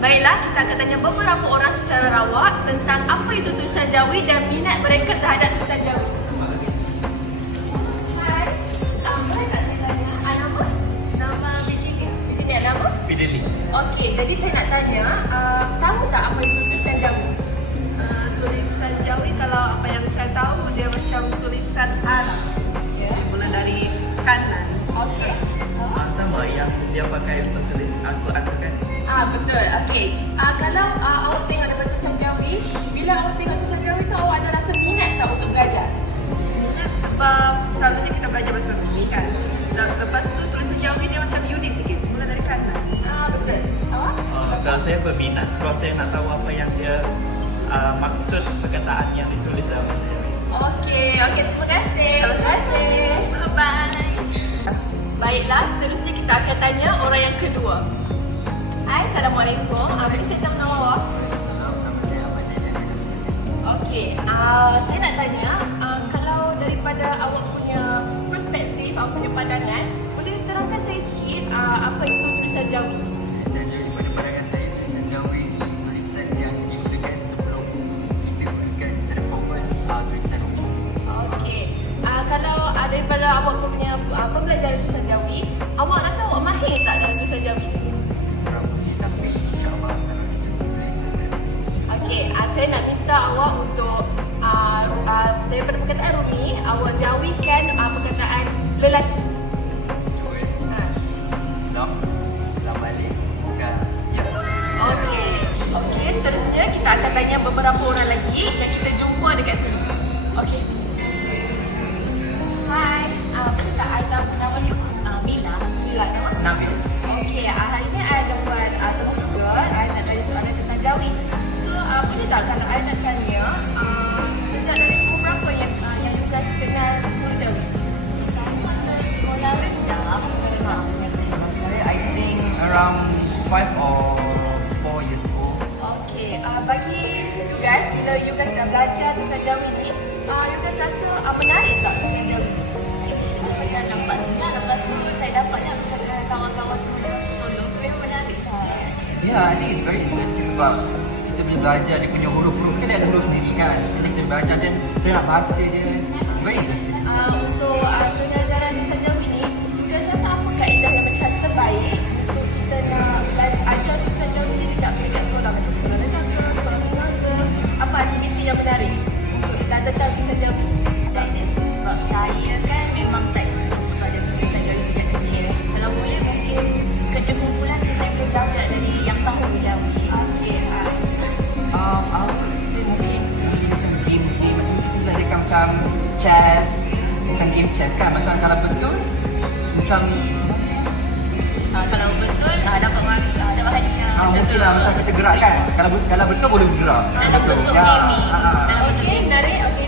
Baiklah, kita akan tanya beberapa orang secara rawak tentang apa itu tulisan Jawi dan minat mereka terhadap tulisan Jawi. Hai, boleh tak saya tanya nama? Nama Virginia. Virginia, nama? Fidelis. Okey, jadi saya nak tanya, tahu tak apa itu tulisan Jawi? Tulisan Jawi, kalau apa yang saya tahu, dia macam tulisan Arab. Ya. Mula dari kanan. Okey. Sama yang dia pakai untuk tulis Al-Quran tu kan? Betul. Okey. Kalau awak tengok daripada tulisan Jawi, bila awak tengok tulisan Jawi tu awak ada rasa minat tak untuk belajar? Minat sebab selalunya kita belajar bahasa Melayu kan. Dan lepas tu tulisan Jawi dia macam unik sikit. Mula dari kanan. Betul. Awak? Kalau saya berminat sebab saya nak tahu apa yang dia maksud perkataan yang ditulis dalam bahasa Jawi. Okey, terima kasih. Terima kasih. Bye-bye. Baiklah, seterusnya kita akan tanya orang yang kedua. Hai, Assalamualaikum. Boleh saya tahu nama awak? Nama saya Ahmad Nadia. Okey, saya nak tanya, kalau daripada awak punya perspektif, awak punya pandangan, boleh terangkan saya sikit apa itu tulisan Jawi? Tulisan Jawi pada pandangan saya, tulisan Jawi ni tulisan yang digunakan sebelum kita gunakan secara formal tulisan Jawi. Okey, kalau daripada awak punya pembelajaran tulisan Jawi, awak rasa awak mahir tak dalam tulisan Jawi? Berapa sih, tapi insyaAllah kalau disuruh tulisan Jawi. Okey, saya nak minta awak untuk daripada perkataan Rumi, awak jawikan perkataan lelaki. Jul, lam, lam alif, ka, ya. Okey, seterusnya kita akan tanya beberapa orang lagi yang kita jumpa dekat sini. Okey. Hai, kita ada nama you? Mila. Mila, nama? Nabil. Okey, hari ni ada buat temu juga. I nak tanya soalan tentang Jawi. So, boleh tak kalau I nak tanya, sejak dari umur berapa yang you guys kenal guru Jawi? Saya masa sekolah rendah pernah mengenal. Saya, I think around 5 or 4 years old. Okey, bagi you guys, bila you guys dah belajar tulisan Jawi ni, you guys rasa menarik tak tulisan Jawi? Initially macam nampak senang, lepas tu saya dapatnya macam kawan-kawan semua tolong, so memang menarik lah. Yeah, I think it's very interesting sebab kita boleh belajar dia punya huruf-huruf. Kan dia ada huruf sendiri kan. Jadi kita belajar dia, kita nak baca dia. Very interesting. Untuk pengajaran tulisan Jawi ni, you guys rasa apa kaedah yang macam terbaik untuk kita nak ajar tulisan Jawi ni dekat sekolah, macam sekolah rendah ke, sekolah tinggi ke, apa aktiviti yang menarik untuk kita tentang tulisan Jawi? Sebab saya kan memang tak expose kepada tulisan Jawi sejak kecil. Kalau boleh mungkin kerja kumpulan saya boleh belajar dari yang tahu Jawi. Okey, I would say mungkin macam game macam kita ada macam chess, macam game chess kan. Macam kalau betul macam Kalau betul dapat hadiah. mungkin lah macam kita gerak kan. Kalau betul boleh bergerak. Dalam bentuk Ya, gaming. Dalam bentuk okey, gaming. menarik. Okey,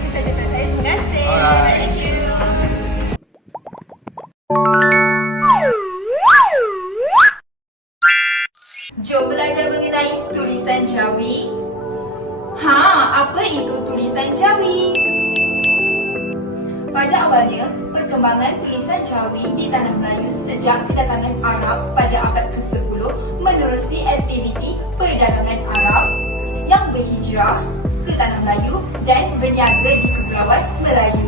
awalnya, perkembangan tulisan Jawi di Tanah Melayu sejak kedatangan Arab pada abad ke-10 menerusi aktiviti perdagangan Arab yang berhijrah ke Tanah Melayu dan berniaga di Kepulauan Melayu.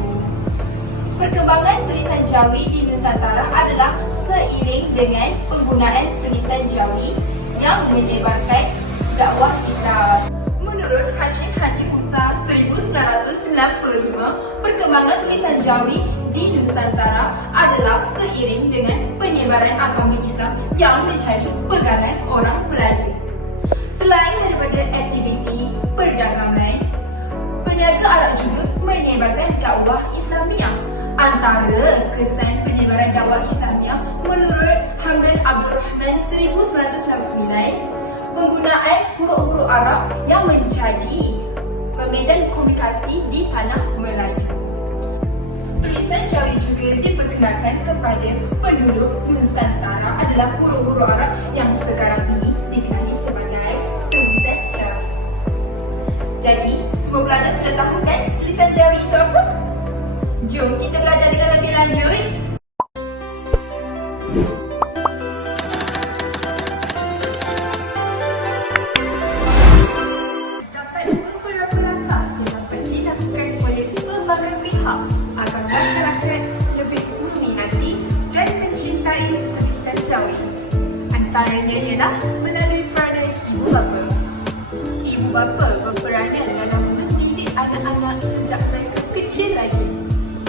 Perkembangan tulisan Jawi di Nusantara adalah seiring dengan penggunaan tulisan Jawi yang menyebarkan dakwah Islam. Menurut Hashim Haji Musa 1995, perkembangan tulisan Jawi di Nusantara adalah seiring dengan penyebaran agama Islam yang mencari pegangan orang Melayu. Selain daripada aktiviti perdagangan, peniaga Arab juga menyebarkan dakwah Islamiah. Antara kesan penyebaran dakwah Islamiah menurut Hamdan Abdul Rahman 1999, penggunaan huruf-huruf Arab yang menjadi medan komunikasi di Tanah Melayu. Tulisan Jawi juga diperkenalkan kepada penduduk Nusantara adalah huruf-huruf Arab yang sekarang ini dikenali sebagai tulisan Jawi. Jadi, semua pelajar sudah tahu kan tulisan Jawi itu apa? Jom kita belajar dengan lebih lanjut. Dapat beberapa langkah yang dapat dilakukan oleh pelbagai pihak agar masyarakat lebih meminati dan mencintai tulisan Jawi. Antaranya ialah melalui peranan ibu bapa. Ibu bapa berperanan dalam mendidik anak-anak sejak mereka kecil lagi.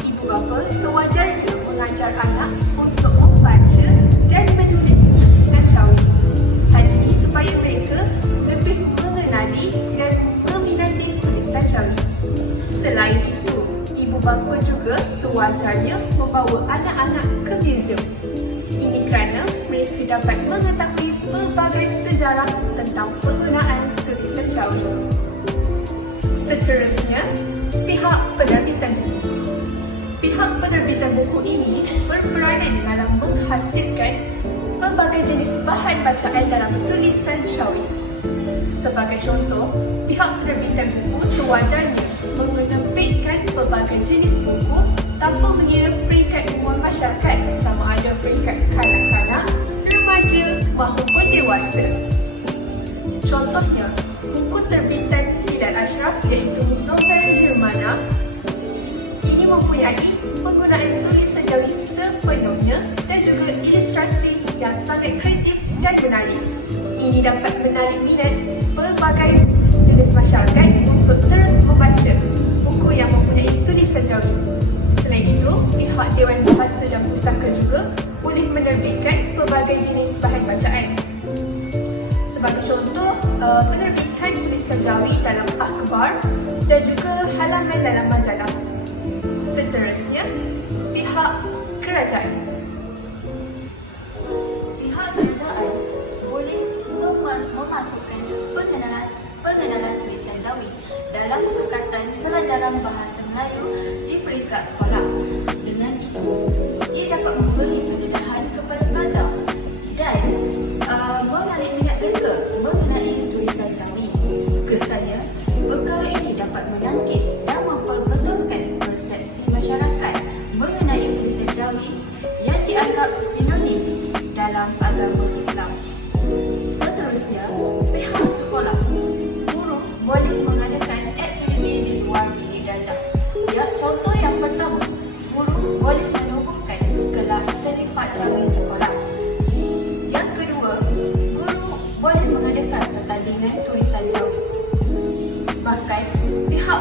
Ibu bapa sewajarnya mengajar anak untuk membaca dan menulis tulisan Jawi. Hal ini supaya mereka lebih mengenali dan meminati tulisan Jawi. Selain itu, ibu bapa juga sewajarnya membawa anak-anak ke muzium. Ini kerana mereka dapat mengetahui pelbagai sejarah tentang penggunaan tulisan Jawi. Seterusnya, pihak penerbitan buku. Pihak penerbitan buku ini berperanan dalam menghasilkan pelbagai jenis bahan bacaan dalam tulisan Jawi. Sebagai contoh, pihak penerbitan buku sewajarnya menerbitkan pelbagai jenis buku tanpa mengira peringkat umur masyarakat sama ada peringkat kanak-kanak, remaja maupun dewasa. Contohnya, buku terbitan Hilal Ashraf iaitu novel Nirmana ini mempunyai penggunaan tulisan Jawi sepenuhnya dan juga ilustrasi yang sangat kreatif dan menarik. Ini dapat menarik minat pelbagai jenis masyarakat untuk terus membaca buku yang mempunyai tulisan Jawi. Selain itu, pihak Dewan Bahasa dan Pustaka juga boleh menerbitkan pelbagai jenis bahan bacaan. Sebagai contoh, penerbitan tulisan Jawi dalam akhbar dan juga halaman dalam majalah. Seterusnya, pihak kerajaan. Pihak kerajaan boleh memasukkan pengenalan tulisan Jawi dalam sukatan pelajaran bahasa Melayu di peringkat sekolah. Dengan itu, ia dapat memberi pendedahan kepada pelajar dan menarik minat mereka mengenai tulisan Jawi. Kesannya, perkara ini dapat menangkis dan memperbetulkan persepsi masyarakat mengenai tulisan Jawi yang dianggap sinonim dalam agama Islam. Seterusnya, pihak sekolah. Guru boleh mengadakan aktiviti di luar bilik darjah. Ya, contoh yang pertama, guru boleh menubuhkan kelab serifat Jawi sekolah. Yang kedua, guru boleh mengadakan pertandingan tulisan Jawi. Bahkan, pihak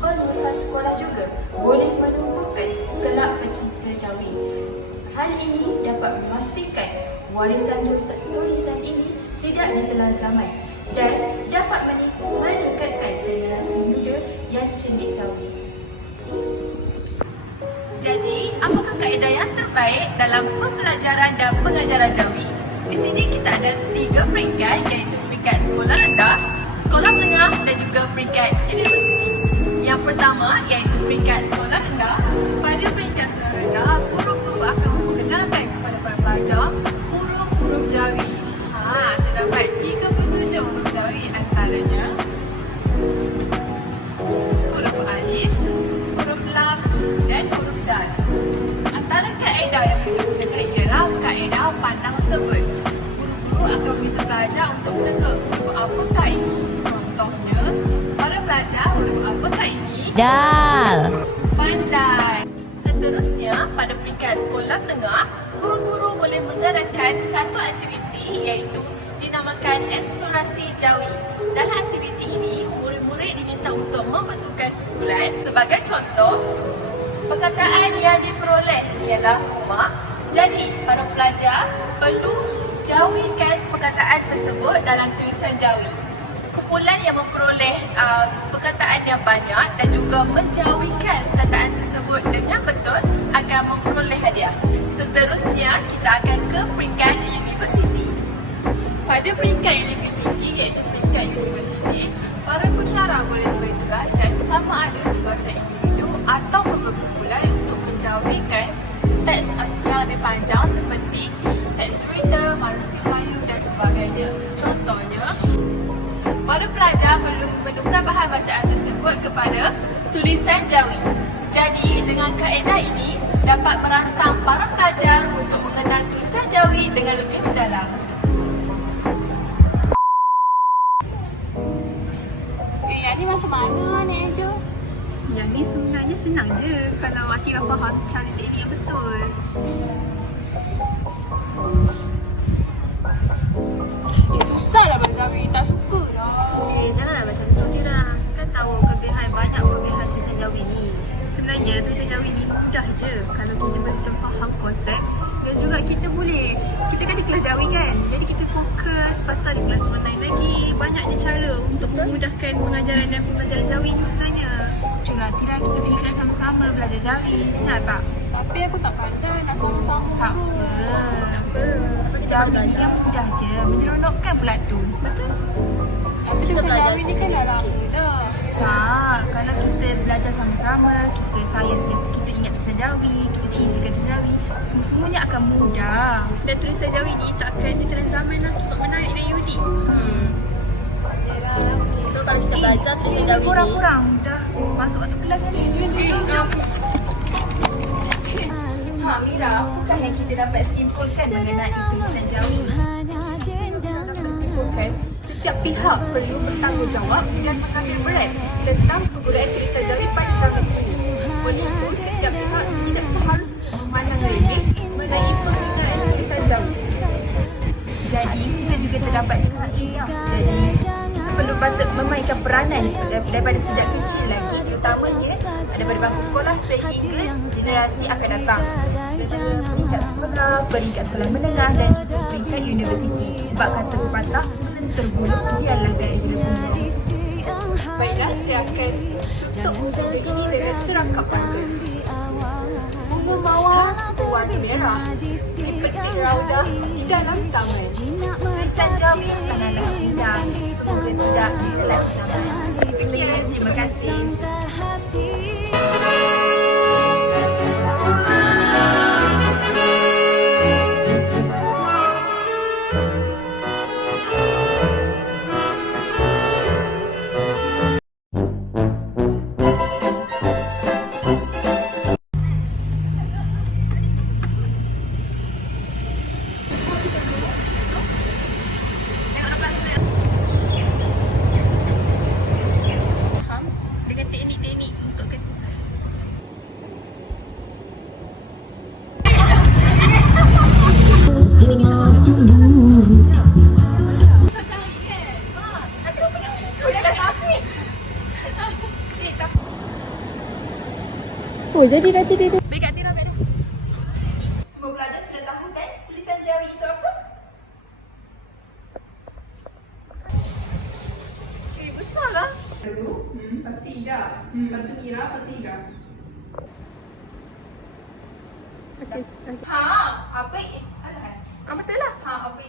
pengurusan sekolah juga boleh menubuhkan kelab pecinta Jawi. Hal ini dapat memastikan warisan tulisan ini tidak ditelan zaman dan dapat meningkatkan generasi muda yang cendik Jawi. Jadi, apakah kaedah yang terbaik dalam pembelajaran dan pengajaran Jawi? Di sini kita ada 3 peringkat iaitu peringkat sekolah rendah, sekolah menengah dan juga peringkat universiti. Yang pertama iaitu peringkat sekolah rendah. Pada peringkat sekolah rendah, guru-guru akan memperkenalkan kepada para pelajar huruf-huruf Jawi. Terdapat 37 huruf Jawi, antaranya huruf alif, huruf lam dan huruf dal. apakah ini? Contohnya, para pelajar huruf apakah ini? Dal. Pandai. Seterusnya, pada peringkat sekolah menengah, guru-guru boleh mengadakan satu aktiviti iaitu dinamakan eksplorasi jawi. Dalam aktiviti ini, murid-murid diminta untuk membentukkan kumpulan. Sebagai contoh, perkataan yang diperoleh ialah rumah. Jadi, para pelajar perlu jawikan perkataan tersebut dalam tulisan jawi. Kumpulan yang memperoleh perkataan yang banyak dan juga menjawikan perkataan tersebut dengan betul akan memperoleh hadiah. Seterusnya, kita akan ke peringkat universiti. Pada peringkat yang lebih tinggi iaitu peringkat universiti, para pensyarah boleh memberi tugasan sama ada tugasan individu atau berkumpulan untuk menjawikan teks yang lebih panjang seperti teks cerita, manuskrip melayu dan sebagainya. Contohnya, para pelajar perlu menukar bahan bacaan tersebut kepada tulisan jawi. Jadi, dengan kaedah ini dapat merangsang para pelajar untuk mengenal tulisan jawi dengan lebih mendalam. Yang ni macam mana ni Angel? Yang ni sebenarnya senang je kalau Atira faham cara teknik yang betul. Susah lah Abang Zawi, tak suka lah. Janganlah macam tu Tira. Kan tahu banyak kelebihan tulisan jawi ni. Sebenarnya tulisan jawi ni mudah je kalau kita betul faham konsep. Dan juga kita kan di kelas jawi kan. Jadi kita fokus, lepas tu ada kelas online lagi. Banyaknya cara untuk memudahkan pengajaran dan pembelajaran jawi ni sebenarnya. Itulah Tira, kita pergi kelas sama-sama belajar jawi. Nak tak? Tapi aku tak pandai nak sama-sama Tak guru. apa. Jawi ni kan mudah je. Menyeronokkan pula tu. Betul? Tapi tulisan Jawi ni kan dah lama dah. Tak, kalau kita belajar sama-sama, kita sayang, kita ingat tulisan jawi, kita cintakan tulisan jawi, semuanya akan mudah. Dan tulisan jawi ni tak akan ditelan zaman lah sebab menarik dan unik. So kalau kita belajar tulisan jawi ni, Kurang-kurang dah masuk waktu kelas ni. Jom. Mira, apakah yang kita dapat simpulkan mengenai tulisan jawi? Dapat simpulkan, setiap pihak perlu bertanggungjawab dan mengambil berat tentang penggunaan tulisan jawi pada zaman kini. Oleh itu, setiap pihak tidak seharusnya memandang remeh mengenai penggunaan tulisan jawi. Jadi, kita juga terdapat Jadi, perlu patut memainkan peranan daripada sejak kecil lagi, terutamanya daripada bangku sekolah sehingga generasi akan datang. Daripada peringkat sekolah menengah dan juga peringkat universiti. Sebab kata pepatah, belum terbulu, biarlah gaya bila bunga. Baiklah, saya akan tutup video ini dengan serangkap pantun. Bunga mawar berwarna merah, dipetik raudah di dalam taman. Tulisan jawi sangatlah indah, semoga tidak ditelan zaman. Sekian, terima kasih. Dengan teknik-teknik untuk Baik Kak Tira, baik dah. Semua pelajar sudah tahu kan tulisan jawi itu apa? besar lah. Lepas tu Ida, lepas tu Mira, lepas tu Ida. Ha, apa? Alah. Betul lah. Ha, apa?